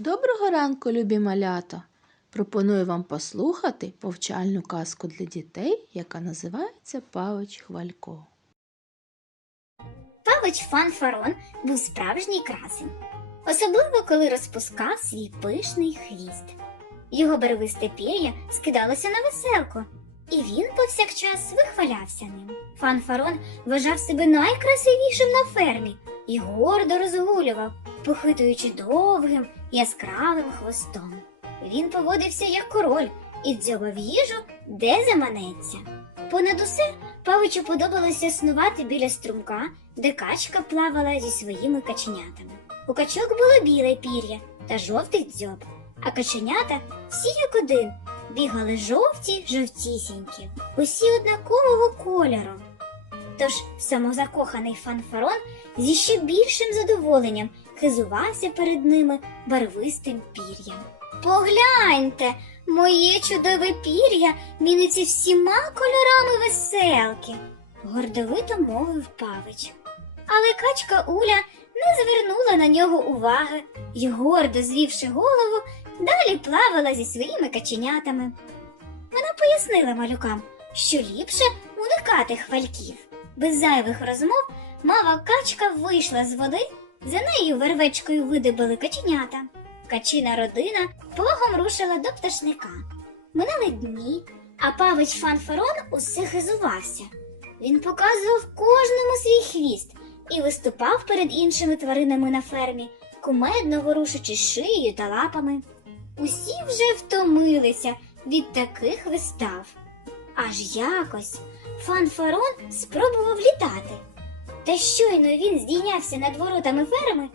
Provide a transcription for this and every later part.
Доброго ранку, любі малята! Пропоную вам послухати повчальну казку для дітей, яка називається Павич Хвалько. Павич Фанфарон був справжній красень, особливо коли розпускав свій пишний хвіст. Його барвисте пір'я скидалося на веселку, і він повсякчас вихвалявся ним. Фанфарон вважав себе найкрасивішим на фермі і гордо розгулював, похитуючи довгим яскравим хвостом. Він поводився як король і дзьобав їжу, де заманеться. Понад усе Павичу подобалося снувати біля струмка, де качка плавала зі своїми каченятами. У качок було біле пір'я та жовтий дзьоб, а каченята всі як один бігали жовті жовтісінькі, усі однакового кольору. Тож самозакоханий фанфарон зі ще більшим задоволенням хизувався перед ними барвистим пір'ям. Погляньте, моє чудове пір'я міниться всіма кольорами веселки, гордовито мовив Павич. Але качка Уля не звернула на нього уваги і, гордо звівши голову, далі плавала зі своїми каченятами. Вона пояснила малюкам, що ліпше уникати хвальків. Без зайвих розмов мава качка вийшла з води, за нею вервечкою видибали каченята. Качина родина плогом рушила до пташника. Минали дні, а павич Фанфарон усе хизувався. Він показував кожному свій хвіст і виступав перед іншими тваринами на фермі, кумедно ворушачи шиєю та лапами. Усі вже втомилися від таких вистав. Аж якось Фанфарон спробував літати. Та щойно він здійнявся над воротами ферми,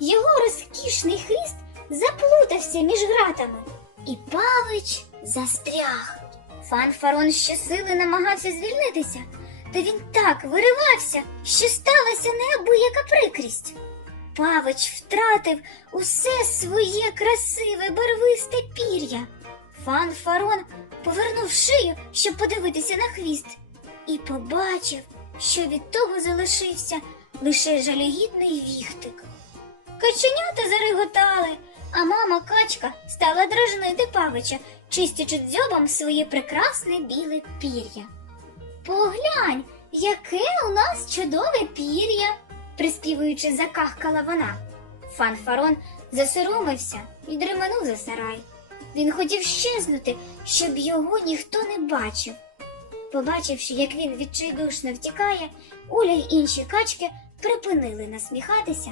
його розкішний хвіст заплутався між гратами, і павич застряг. Фанфарон щосили намагався звільнитися, та він так виривався, що сталася неабияка прикрість. Павич втратив усе своє красиве барвисте пір'я. Фанфарон повернув шию, щоб подивитися на хвіст, і побачив, що від того залишився лише жалюгідний віхтик. Каченята зареготали, а мама качка стала дражнити павича, чистячи дзьобом своє прекрасне біле пір'я. Поглянь, яке у нас чудове пір'я, приспівуючи, закахкала вона. Фанфарон засоромився і дременув за сарай. Він хотів щезнути, щоб його ніхто не бачив. Побачивши, як він відчайдушно втікає, Уля й інші качки припинили насміхатися.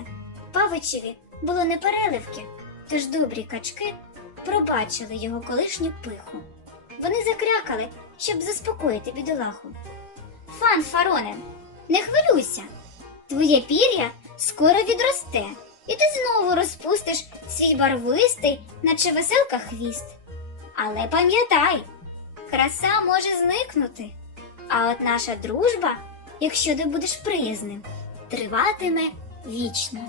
Павичеві було непереливки, тож добрі качки пробачили його колишню пиху. Вони закрякали, щоб заспокоїти бідолаху. Фан Фароне, не хвилюйся. Твоє пір'я скоро відросте, і ти знову розпустиш свій барвистий, наче веселка хвіст. Але пам'ятай, краса може зникнути. А от наша дружба, якщо ти будеш приязним, триватиме вічно.